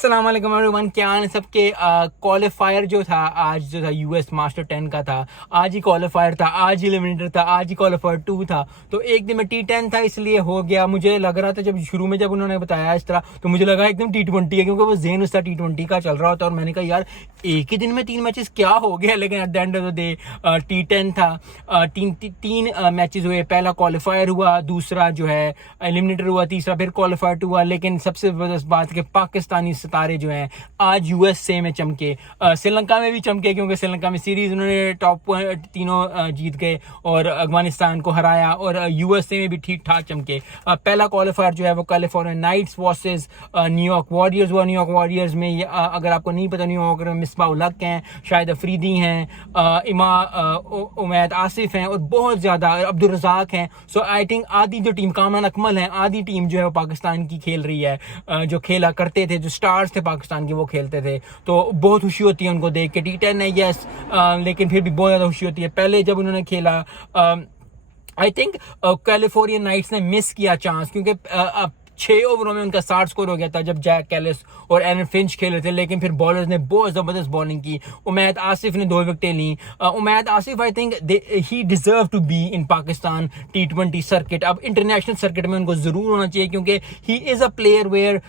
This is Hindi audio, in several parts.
अस्सलाम वालेकुम एवरीवन, क्या हाल है सबके। क्वालिफायर जो था आज जो था यूएस मास्टर 10 का था। आज ही क्वालिफायर था, आज ही एलिमिनेटर था, आज ही क्वालिफायर 2 था। तो एक दिन में T10 था इसलिए हो गया। मुझे लग रहा था जब शुरू में जब उन्होंने बताया इस तरह तो मुझे लगा एकदम T20 है, क्योंकि वो जेन उसका T20 का चल रहा होता। और मैंने कहा यार एक ही दिन में 3 मैचेस क्या हो गया। लेकिन at the end of the day T10 था। तीन मैचेस हुए। पहला क्वालिफायर हुआ, दूसरा जो है एलिमिनेटर हुआ, तीसरा फिर क्वालिफायर 2 हुआ। लेकिन सबसे जबरदस्त बात कि पाकिस्तानी सितारे जो हैं आज यूएसए में चमके, श्रीलंका में भी चमके, क्योंकि श्रीलंका में सीरीज उन्होंने टॉप तीनों जीत गए और अफगानिस्तान को हराया। और यूएसए में भी ठीक ठाक चमके। पहला क्वालिफायर जो है वो California Knights versus New York Warriors हुआ। न्यूयॉर्क वॉरियर्स में अगर आपको नहीं पता, न्यूयॉर्क में मिसबाह उल हक हैं, शाहिद अफरीदी हैं, उमैद आसिफ हैं और बहुत ज्यादा अब्दुल रज़ाक हैं। सो आई थिंक आधी जो टीम कामरान अकमल है, आधी टीम जो है वो पाकिस्तान की खेल रही है। जो खेला करते थे, जो स्टार्स थे पाकिस्तान के, वो खेलते थे। तो बहुत खुशी होती है उनको देख के। T10 है यस, लेकिन फिर भी बहुत ज्यादा खुशी होती है। पहले जब उन्होंने खेला आई थिंक कैलिफोर्निया नाइट्स ने मिस किया चांस, क्योंकि 6 ओवरों में उनका 60 स्कोर हो गया था जब जैक कैलिस और एरन फिंच खेल रहे थे। लेकिन फिर बॉलर्स ने बहुत जबरदस्त बॉलिंग की। उमैद आसिफ ने 2 विकेटें ली। Umaid Asif I think he deserve to be in Pakistan T20 circuit. अब इंटरनेशनल सर्किट में उनको जरूर होना चाहिए, क्योंकि he is a player where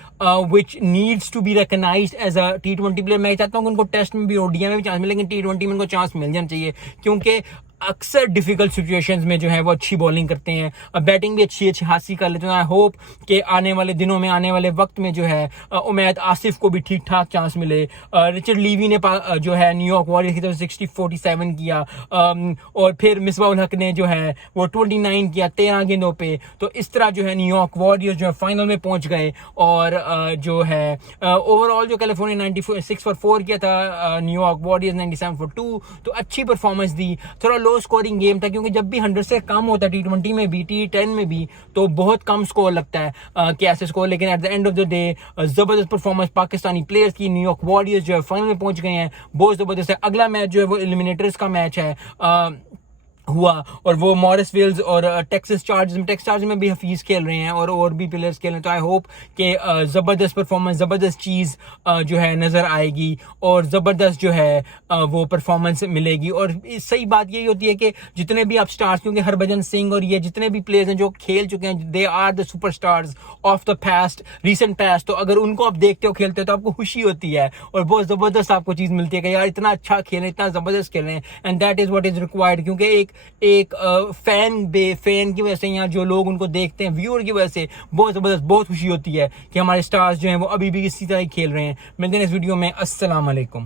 which needs to be recognised as a T20 player. मैं चाहता हूँ कि उनको टेस्ट में भी, ओडीआई में भी चांस मिले, लेकिन T20 में उनको चांस मिल जाना चाहिए, क्योंकि अक्सर डिफिकल्ट सिचुएशंस में जो है वो अच्छी बॉलिंग करते हैं। अब बैटिंग भी अच्छी हासिल कर लेते हैं। आई होप कि आने वाले दिनों में, आने वाले वक्त में जो है उमैद आसिफ को भी ठीक ठाक चांस मिले। रिचर्ड लीवी ने जो है न्यूयॉर्क वॉरियर्स की तरफ 60-47 किया। और फिर मिसबाह उल हक ने जो है वो 29 किया 13 गेंदों पे। तो इस तरह जो है न्यूयॉर्क वॉरियर्स जो है फाइनल में पहुंच गए। और जो है ओवरऑल जो कैलिफोर्निया 96 फॉर 4 किया था, न्यूयॉर्क वॉरियर्स 97 फॉर 2। तो अच्छी परफॉर्मेंस दी। थोड़ा लो स्कोरिंग गेम था, क्योंकि जब भी 100 से कम होता है T20 में भी, T10 में भी, तो बहुत कम स्कोर लगता है कि ऐसे स्कोर। लेकिन at the end of the day जबरदस्त परफॉर्मेंस पाकिस्तानी प्लेयर्स की। न्यूयॉर्क वॉरियर्स जो है फाइनल में पहुंच गए हैं, बहुत जबरदस्त है। अगला मैच जो है वो एलिमिनेटर्स का मैच है हुआ, और वो मॉरिस विल्स और टेक्सास चार्जर्स में भी हफीज खेल रहे हैं और भी प्लेयर्स खेल रहे हैं। तो आई होप कि जबरदस्त परफॉर्मेंस, जबरदस्त चीज जो है नजर आएगी और जबरदस्त जो है वो परफॉर्मेंस मिलेगी। और सही बात यही होती है कि जितने भी आप स्टार्स, क्योंकि हरभजन सिंह और ये जितने भी प्लेयर्स हैं जो खेल चुके हैं, they are the superstars of the past, recent past. तो अगर उनको आप देखते हो खेलते हो तो आपको खुशी होती है और बहुत जबरदस्त आपको चीज मिलती है कि यार इतना अच्छा खेल रहे हैं, इतना जबरदस्त खेल रहे हैं। And that is what is required, क्योंकि एक फैन की वजह से, या जो लोग उनको देखते हैं व्यूअर की वजह से, बहुत जबरदस्त, बहुत खुशी होती है कि हमारे स्टार्स जो हैं वो अभी भी इसी तरह ही खेल रहे हैं। मिलते हैं इस वीडियो में। अस्सलाम वालेकुम।